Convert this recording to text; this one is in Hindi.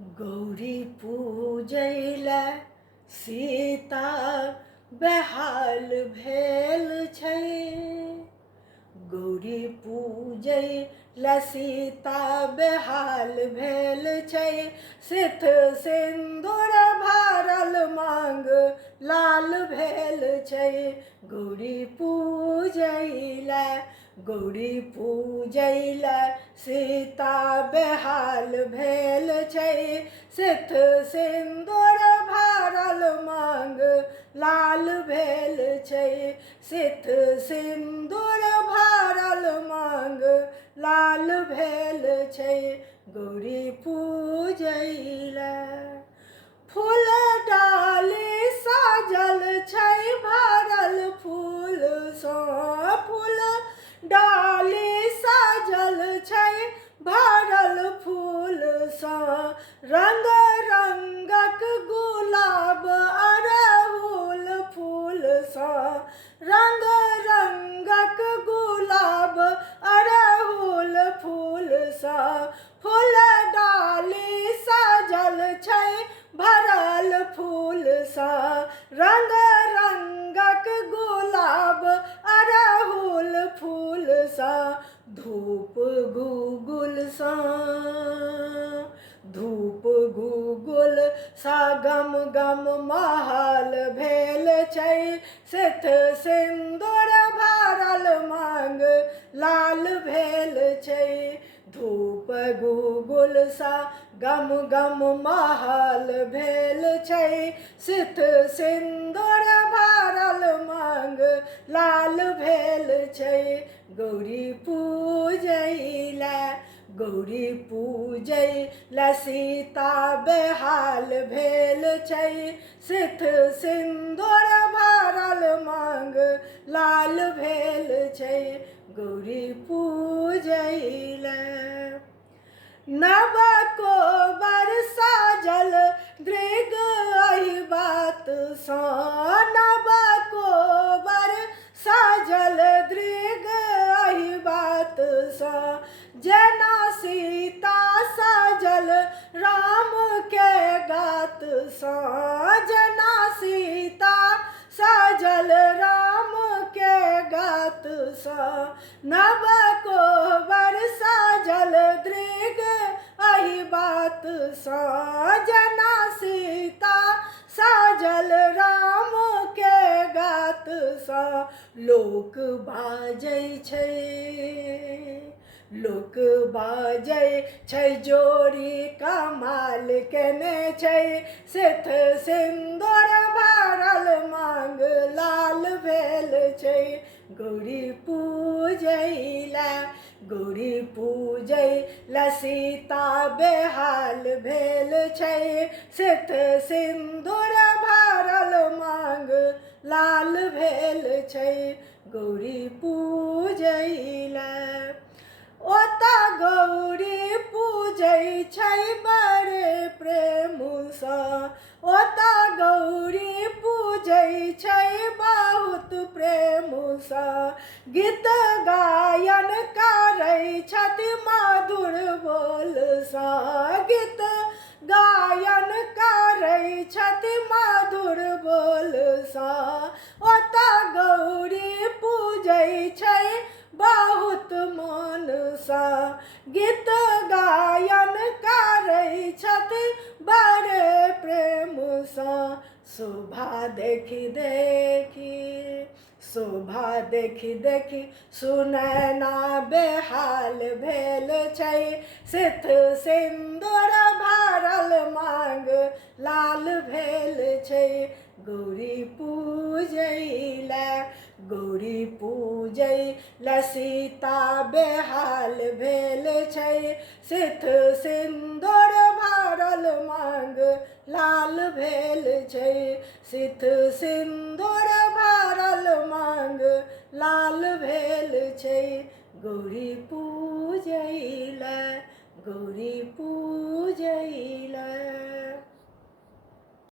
गौरी पूजैले सीता बेहाल भेल छै। गौरी पूजैले सीता बेहाल भेल छै। सिथ सिन्दूर भरल मांग लाल भेल छै। गौरी पूजैले सीता बेहाल भेल छै। सिथ सिन्दूर भरल मांग लाल भेल छै। सिथ सिन्दूर भरल मांग लाल भेल छै। गौरी पूजैले फूल डाली साजल छै भरल फूल सँ। फूल डाली साजल छै भरल फूल सँ। रंग रंगक गुलाब अड़हुल फूल सँ। रंग रंगक गुलाब अड़हुल फूल सँ। फूल डाली साजल छै भरल फूल सँ। रंग रंगक गुलाब अड़हुल फूल सँ। धूप गुगुल सा गम गम महल भेल छै। सिथ सिन्दूर भरल मांग लाल भेल छै। धूप गुगुल सा गम गम महल भेल छै। सिथ सिन्दूर भरल मांग लाल भेल छै। गौरी पूजैले सीता बेहाल भेल छै। सिथ सिन्दूर भरल मांग लाल भेल छै। गौरी पूजैले नव कोबर साजल दृग एहि बात सँ। नव कोबर साजल दृग एहि बात सँ। जेना सीता साजल राम के गात सँ। जेना सीता साजल राम के गात सँ। नव कोबर साजल दृग एहि बात सँ। जेना सीता साजल राम के गात सँ। लोक बाजै छै जोड़ी कमाल केने छै। सिथ सिन्दूर भरल मांग लाल भेल छै। गौरी पूजैले सीता बेहाल भेल छै। सिथ सिन्दूर भरल मांग लाल भेल छै। गौरी पूजैले ओतऽ गौरी पूजै छै बड़े प्रेम सँ। ओतऽ गौरी पूजै छै बहुत प्रेम सँ। गीत गायन करै छथि मधुर बोल सँ। गीत गायन करै छथि मधुर बोल सँ। ओतऽ गौरी पूजै छै बहुत मन सँ। गीत गायन करै छथि बड़े प्रेम सँ। शोभा देखि देखि सुनैना बेहाल भेल छै। सिथ सिन्दूर भरल मांग लाल भेल छै। गौरी पूजैले सीता बेहाल भेल छै। सिथ सिन्दूर भरल मांग लाल भेल छै। सिथ सिन्दूर भरल मांग लाल भेल छै। गौरी पूजैले